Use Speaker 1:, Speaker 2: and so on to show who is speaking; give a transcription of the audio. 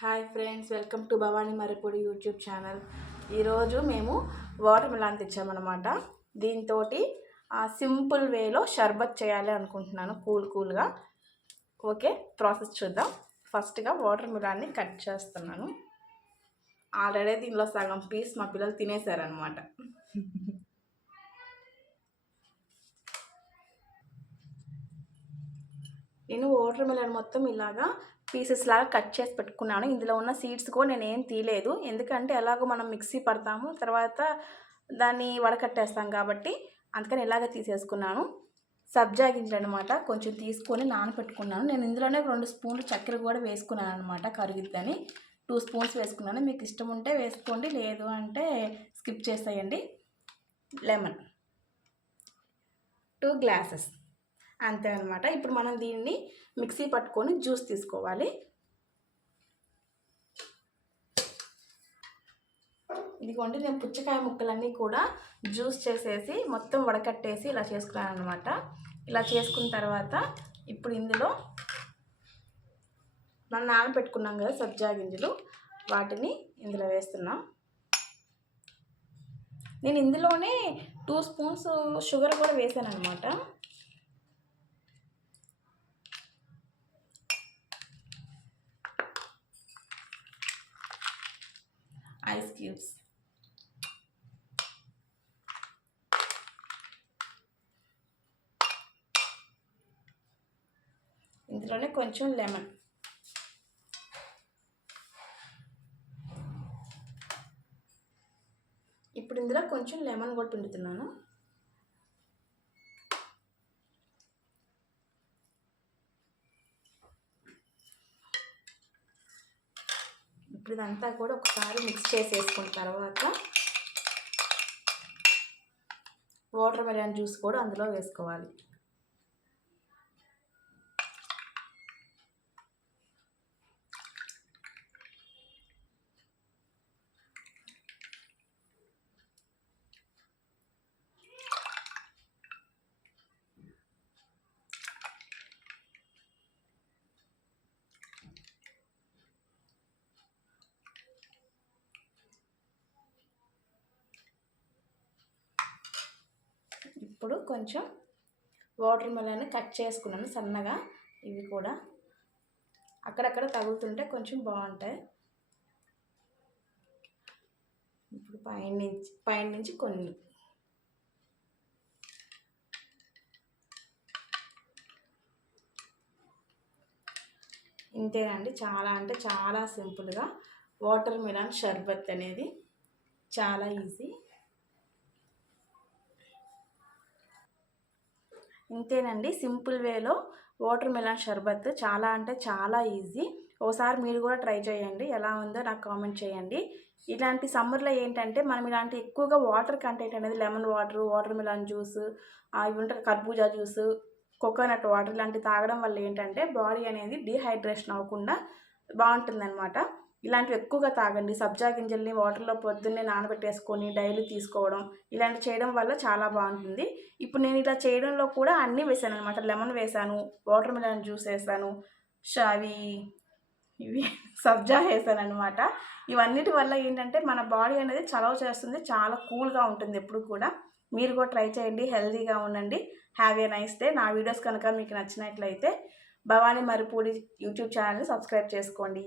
Speaker 1: Hi friends welcome to Bhavani Maripudi YouTube channel. ఈరోజు మేము water melon తెచ్చామన్నమాట దీంతో simple వేలో షర్బత్ చేయాలి అనుకుంటున్నాను కూల్ కూల్గా. ఓకే ప్రాసెస్ చూద్దాం. ఫస్ట్గా వాటర్ మిలాన్ని కట్ చేస్తున్నాను. ఆల్రెడీ దీనిలో సగం పీస్ మా పిల్లలు తినేశారనమాట నేను వాటర్ మిలన్ మొత్తం ఇలాగా పీసెస్ లాగా కట్ చేసి పెట్టుకున్నాను. ఇందులో ఉన్న సీడ్స్ కూడా నేను ఏం తీయలేదు. ఎందుకంటే ఎలాగో మనం మిక్సీ పడతాము. తర్వాత దాన్ని వడకట్టేస్తాం కాబట్టి అందుకని ఇలాగ తీసేసుకున్నాను. సబ్జా గింజలు అనమాట కొంచెం తీసుకొని నానపెట్టుకున్నాను. నేను ఇందులోనే రెండు స్పూన్లు చక్కెర కూడా వేసుకున్నాను అనమాట కరుగుద్దని. టూ స్పూన్స్ వేసుకున్నాను. మీకు ఇష్టం ఉంటే వేసుకోండి. లేదు అంటే స్కిప్ చేసేయండి. లెమన్. Two glasses. అంతే అనమాట ఇప్పుడు మనం దీన్ని మిక్సీ పట్టుకొని జ్యూస్ తీసుకోవాలి. ఇదిగోండి నేను పుచ్చకాయ ముక్కలన్నీ కూడా జ్యూస్ చేసేసి మొత్తం వడకట్టేసి ఇలా చేసుకున్నాను అనమాట ఇలా చేసుకున్న తర్వాత ఇప్పుడు ఇందులో మనం నానబెట్టుకున్నాం కదా సబ్జా గింజలు వాటిని ఇందులో వేస్తున్నాం. నేను ఇందులోనే టూ స్పూన్స్ షుగర్ కూడా వేసాను అనమాట ఐస్ క్యూబ్స్ ఇందులోనే కొంచెం లెమన్. ఇప్పుడు ఇందులో కొంచెం లెమన్ కూడా పిండుతున్నాను. ఇప్పుడు ఇదంతా కూడా ఒకసారి మిక్స్ చేసేసుకున్న తర్వాత వాటర్ మెలన్ జ్యూస్ కూడా అందులో వేసుకోవాలి. ఇప్పుడు కొంచెం వాటర్ మెలన్ కట్ చేసుకున్నాను సన్నగా. ఇవి కూడా అక్కడక్కడ తగులుతుంటే కొంచెం బాగుంటాయి. ఇప్పుడు పైన నుంచి పైన నుంచి కొన్ని. ఇంతేనండి. చాలా అంటే చాలా సింపుల్గా వాటర్ మిలన్ షర్బత్ అనేది చాలా ఈజీ. ఇంతేనండి. సింపుల్ వేలో వాటర్ మిలన్ షర్బత్ చాలా అంటే చాలా ఈజీ. ఒకసారి మీరు కూడా ట్రై చేయండి. ఎలా ఉందో నాకు కామెంట్ చేయండి. ఇలాంటి సమ్మర్లో ఏంటంటే మనం ఇలాంటి ఎక్కువగా వాటర్ కంటెంట్ అనేది lemon water water melon juice ఇవి ఉంటాయి కర్బూజా జ్యూస్ కోకోనట్ వాటర్ ఇలాంటివి తాగడం వల్ల ఏంటంటే బాడీ అనేది డీహైడ్రేషన్ అవ్వకుండా బాగుంటుందన్నమాట. ఇలాంటివి ఎక్కువగా తాగండి. సబ్జా గింజల్ని వాటర్లో పొద్దున్నే నానబెట్టేసుకొని డైలీ తీసుకోవడం ఇలాంటి చేయడం వల్ల చాలా బాగుంటుంది. ఇప్పుడు నేను ఇలా చేయడంలో కూడా అన్నీ వేసాను అనమాట లెమన్ వేసాను వాటర్ మిలన్ జ్యూస్ వేసాను అవి ఇవి సబ్జా వేసాను అనమాట ఇవన్నిటి వల్ల ఏంటంటే మన బాడీ అనేది చలవ చేస్తుంది చాలా కూల్గా ఉంటుంది ఎప్పుడు కూడా. మీరు కూడా ట్రై చేయండి హెల్తీగా ఉండండి. Have a nice day. నా వీడియోస్ కనుక మీకు నచ్చినట్లయితే భవానీ మరిపూడి యూట్యూబ్ ఛానల్ని సబ్స్క్రైబ్ చేసుకోండి.